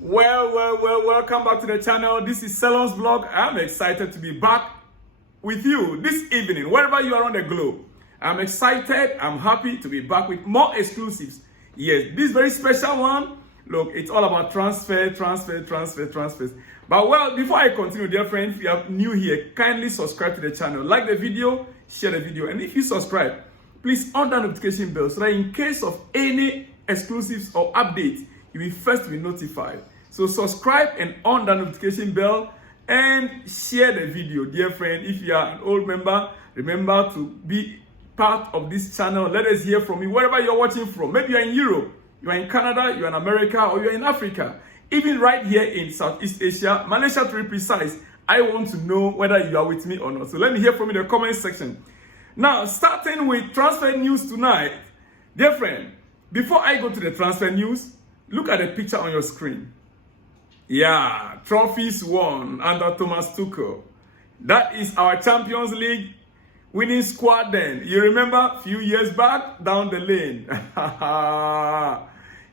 Welcome back to the channel. This is Selon's vlog. I'm excited to be back with you this evening, wherever you are on the globe. I'm excited, I'm happy to be back with more exclusives. Yes, this very special one, look, it's all about transfers. But well, before I continue, dear friend, if you are new here, kindly subscribe to the channel, like the video, share the video, and if you subscribe, please on the notification bell so that in case of any exclusives or updates, you'll be first to be notified. So subscribe and on the notification bell and share the video, dear friend. If you are an old member, remember to be part of this channel. Let us hear from you wherever you're watching from. Maybe you're in Europe, you're in Canada, you're in America, or you're in Africa. Even right here in Southeast Asia, Malaysia to be precise, I want to know whether you are with me or not. So let me hear from you in the comment section. Now, starting with transfer news tonight, dear friend, before I go to the transfer news, look at the picture on your screen. Yeah, trophies won under Thomas Tuchel. That is our Champions League winning squad then. You remember a few years back down the lane?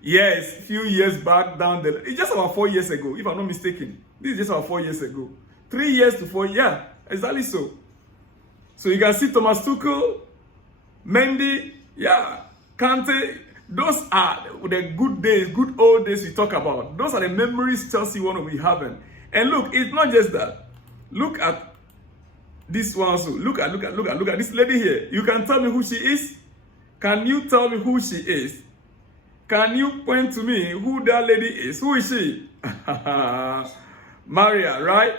Yes, a few years back down the lane. It's just about 4 years ago, if I'm not mistaken. This is just about 4 years ago. 3 years to 4 years, yeah, exactly so. So you can see Thomas Tuchel, Mendy, yeah, Kante. Those are the good days, good old days we talk about. Those are the memories Chelsea want to be having. And look, it's not just that. Look at this one also. Look at this lady here. You can tell me who she is? Can you tell me who she is? Can you point to me who that lady is? Who is she? Maria, right?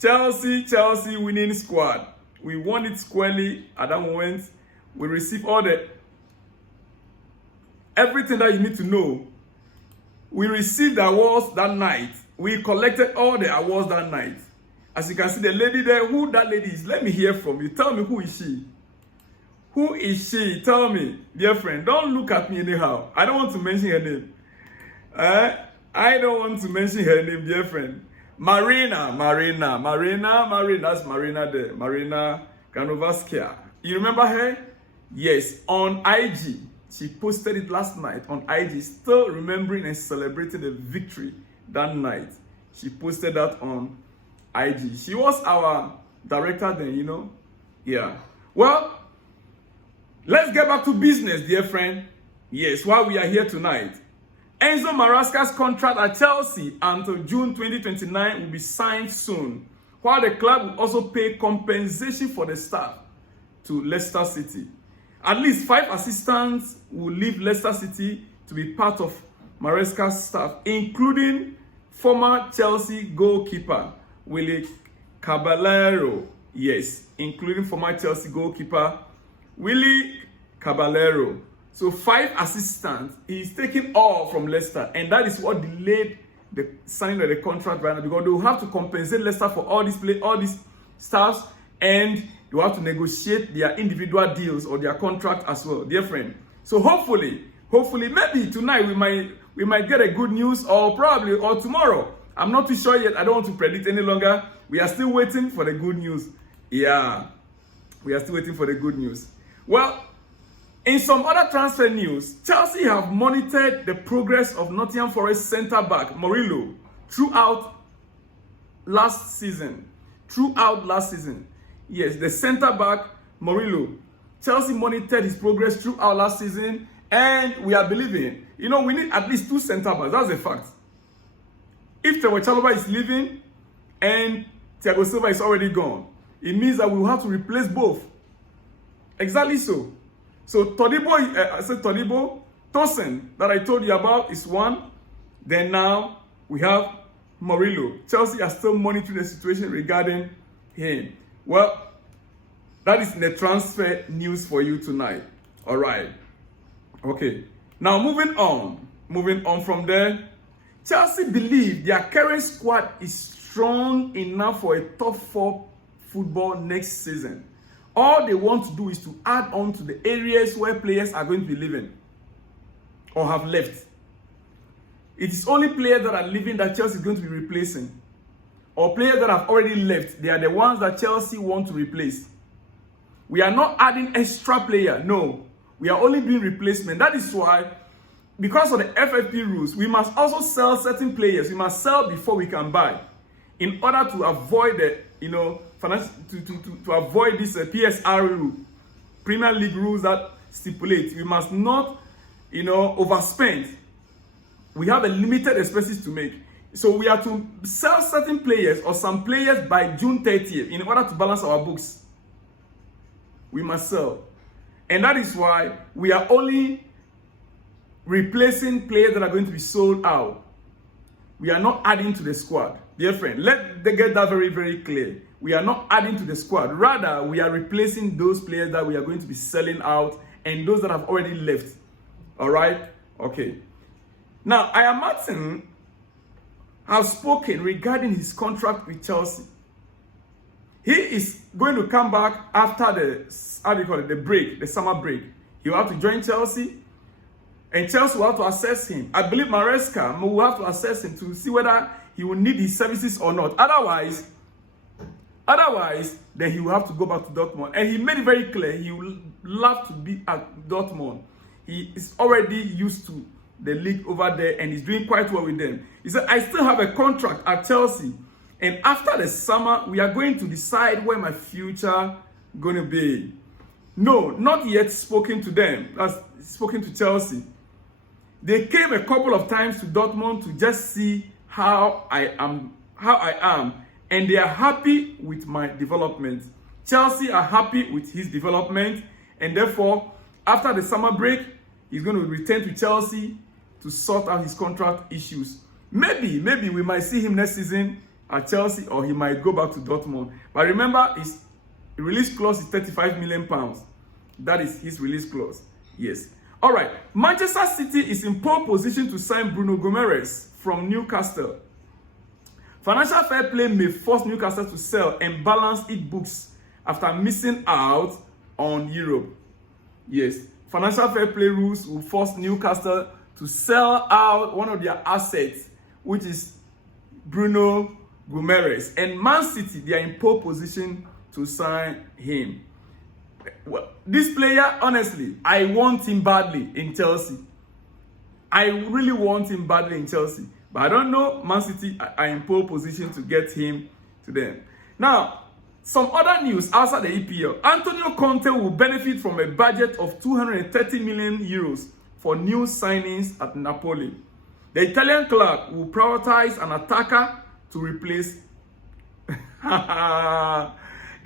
Chelsea winning squad. We won it squarely at that moment. We received all the everything that you need to know. We received the awards that night. We collected all the awards that night. As you can see, the lady there, who that lady is, let me hear from you. Tell me, who is she? Who is she? Tell me, dear friend. Don't look at me anyhow. I don't want to mention her name. I don't want to mention her name, dear friend. Marina. That's Marina there. Marina Ganovaskia. You remember her? Yes, on IG. She posted it last night on IG, still remembering and celebrating the victory that night. She posted that on IG. She was our director then, you know. Yeah. Well, let's get back to business, dear friend. Yes, while we are here tonight. Enzo Maresca's contract at Chelsea until June 2029 will be signed soon, while the club will also pay compensation for the staff to Leicester City. At least 5 assistants will leave Leicester City to be part of Maresca's staff, including former Chelsea goalkeeper Willie Caballero. Yes, including former Chelsea goalkeeper Willie Caballero. So 5 assistants. He's taking all from Leicester, and that is what delayed the signing of the contract right now, because they will have to compensate Leicester for all these staffs, and you have to negotiate their individual deals or their contract as well, dear friend. So hopefully, maybe tonight we might get a good news, or tomorrow. I'm not too sure yet. I don't want to predict any longer. We are still waiting for the good news. Yeah, we are still waiting for the good news. Well, in some other transfer news, Chelsea have monitored the progress of Nottingham Forest centre-back Murillo throughout last season. Yes, the centre-back, Murillo. Chelsea monitored his progress throughout last season, and we are believing, we need at least 2 centre-backs. That's a fact. If Thiago Chalobah is leaving and Thiago Silva is already gone, it means that we will have to replace both. Exactly so. So Todibo, Tosin, that I told you about, is one. Then now we have Murillo. Chelsea are still monitoring the situation regarding him. Well, that is the transfer news for you tonight. All right. Okay. Now, moving on from there, Chelsea believe their current squad is strong enough for a top 4 football next season. All they want to do is to add on to the areas where players are going to be leaving or have left. It is only players that are leaving that Chelsea is going to be replacing. Or players that have already left, they are the ones that Chelsea want to replace. We are not adding extra player, no. We are only doing replacement. That is why because of the FFP rules, we must also sell certain players. We must sell before we can buy, in order to avoid the, financial, to avoid this PSR rule, Premier League rules that stipulate we must not, overspend. We have a limited expenses to make. So we are to sell certain players or some players by June 30th in order to balance our books. We must sell. And that is why we are only replacing players that are going to be sold out. We are not adding to the squad. Dear friend, let them get that very, very clear. We are not adding to the squad. Rather, we are replacing those players that we are going to be selling out and those that have already left. All right? Okay. Now, Ian Martin has spoken regarding his contract with Chelsea. He is going to come back after the break, the summer break. He will have to join Chelsea, and Chelsea will have to assess him. I believe Maresca will have to assess him to see whether he will need his services or not. Otherwise, then he will have to go back to Dortmund. And he made it very clear he will love to be at Dortmund. He is already used to the league over there and he's doing quite well with them. He said, I still have a contract at Chelsea. And after the summer, we are going to decide where my future going to be. No, not yet spoken to them. That's spoken to Chelsea. They came a couple of times to Dortmund to just see how I am. And they are happy with my development. Chelsea are happy with his development. And therefore, after the summer break, he's going to return to Chelsea to sort out his contract issues. Maybe we might see him next season at Chelsea, or he might go back to Dortmund. But remember, his release clause is £35 million. That is his release clause. Yes. All right. Manchester City is in pole position to sign Bruno Guimaraes from Newcastle. Financial fair play may force Newcastle to sell and balance its books after missing out on Europe. Yes. Financial fair play rules will force Newcastle to sell out one of their assets, which is Bruno Guimaraes. And Man City, they are in pole position to sign him. Well, this player, honestly, I want him badly in Chelsea. I really want him badly in Chelsea. But I don't know, Man City are in pole position to get him to them. Now, some other news outside the EPL. Antonio Conte will benefit from a budget of 230 million euros for new signings at Napoli. The Italian club will prioritize an attacker to replace... The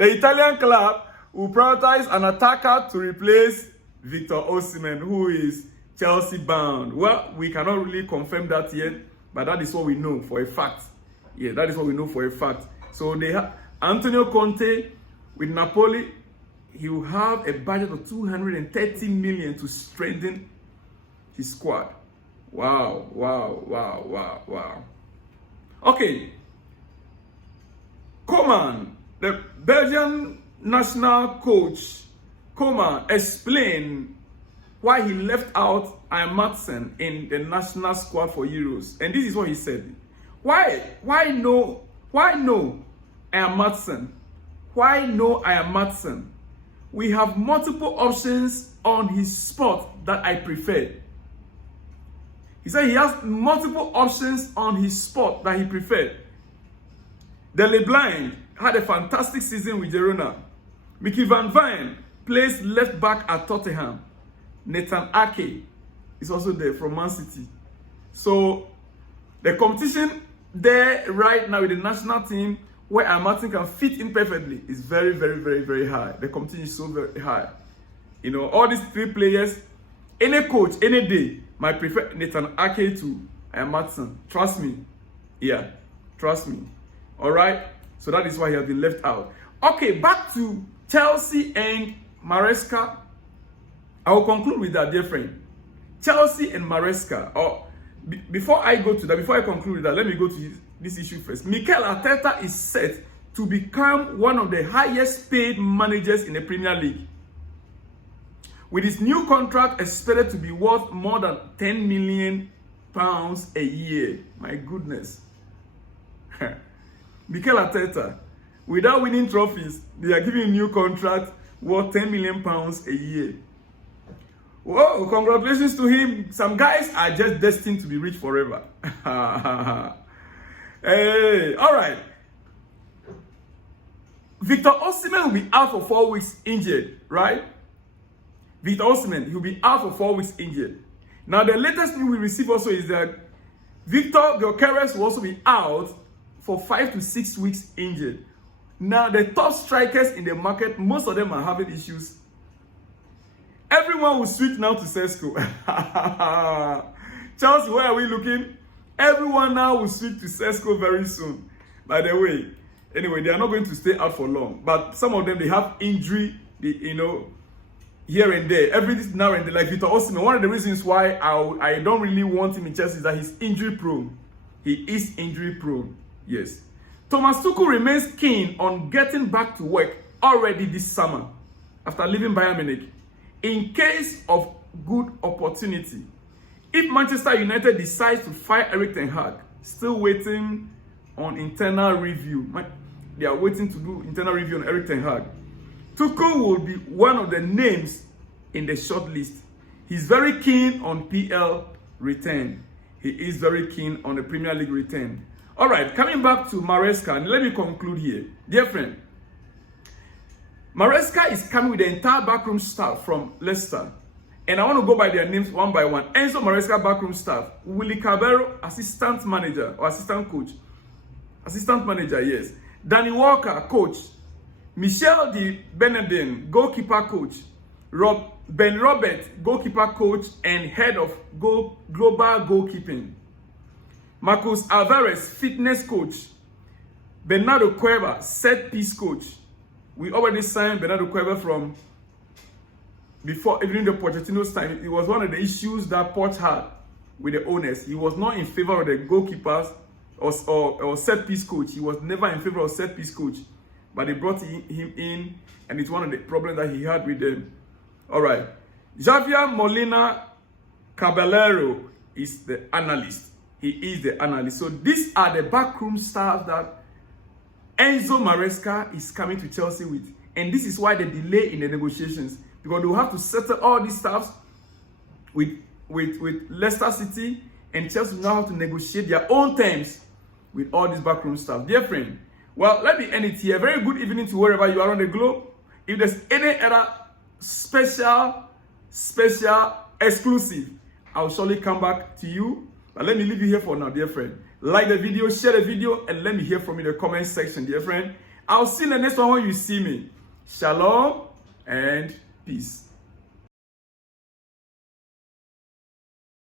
Italian club will prioritize an attacker to replace Victor Osimhen, who is Chelsea bound. Well, we cannot really confirm that yet, but that is what we know for a fact. Yeah, that is what we know for a fact. So they have Antonio Conte with Napoli. He will have a budget of 230 million to strengthen his squad. Wow. Okay. Coman, the Belgian national coach, Coman explained why he left out Ian Martin in the national squad for Euros. And this is what he said. Why no Ian Martin? Why no Ian Martin? We have multiple options on his spot that I prefer. He said he has multiple options on his spot that he preferred. Dele Blind had a fantastic season with Girona. Mickey Van Veen plays left back at Tottenham. Nathan Ake is also there from Man City. So the competition there right now with the national team, where Ian Martin can fit in perfectly, is very, very, very, very high. The competition is so very high. You know, all these three players, any coach, any day, might prefer Nathan Ake to Ian Martin. Trust me. Yeah, trust me. All right? So that is why he has been left out. Okay, back to Chelsea and Maresca. I will conclude with that, dear friend. Chelsea and Maresca. Before I go to that, before I conclude with that, let me go to this issue first. Mikel Arteta is set to become one of the highest paid managers in the Premier League, with his new contract expected to be worth more than £10 million a year. My goodness. Mikel Arteta, without winning trophies, they are giving him a new contract worth £10 million a year. Whoa, congratulations to him. Some guys are just destined to be rich forever. Hey, all right. Victor Osimhen will be out for 4 weeks injured, right? Victor Osimhen, he'll be out for 4 weeks injured. Now, the latest news we receive also is that Victor Gyökeres will also be out for 5 to 6 weeks injured. Now, the top strikers in the market, most of them are having issues. Everyone will switch now to Sesko. Chelsea, where are we looking? Everyone now will switch to Sesko very soon. By the way, anyway, they are not going to stay out for long. But some of them, they have injury, here and there. Every now and then, like Victor Osimhen. One of the reasons why I don't really want him in Chelsea is that he's injury prone. He is injury prone, yes. Thomas Tuchel remains keen on getting back to work already this summer after leaving Bayern Munich, in case of good opportunity. If Manchester United decides to fire Erik ten Hag, still waiting on internal review. They are waiting to do internal review on Erik ten Hag. Tuchel will be one of the names in the short list. He's very keen on PL return. He is very keen on the Premier League return. All right, coming back to Maresca, and let me conclude here. Dear friend, Maresca is coming with the entire backroom staff from Leicester. And I want to go by their names one by one. Enzo Maresca, backroom staff. Willy Cabero, assistant manager or assistant coach. Assistant manager, yes. Danny Walker, coach. Michel de Benedin, goalkeeper coach. Ben Robert, goalkeeper coach and head of global goalkeeping. Marcos Alvarez, fitness coach. Bernardo Cueva, set piece coach. We already signed Bernardo Cueva from before, even the Pochettino's time. It was one of the issues that Poch had with the owners. He was not in favor of the goalkeepers or set piece coach. He was never in favor of set piece coach. But they brought him in, and it's one of the problems that he had with them. All right. Javier Molina Caballero is the analyst. He is the analyst. So these are the backroom staff that Enzo Maresca is coming to Chelsea with. And this is why the delay in the negotiations. Because they will have to settle all these staffs with Leicester City, and Chelsea will now have to negotiate their own terms with all these backroom staff. Dear friend, well, let me end it here. Very good evening to wherever you are on the globe. If there's any other special, exclusive, I'll surely come back to you. But let me leave you here for now, dear friend. Like the video, share the video, and let me hear from you in the comment section, dear friend. I'll see you in the next one when you see me. Shalom and peace.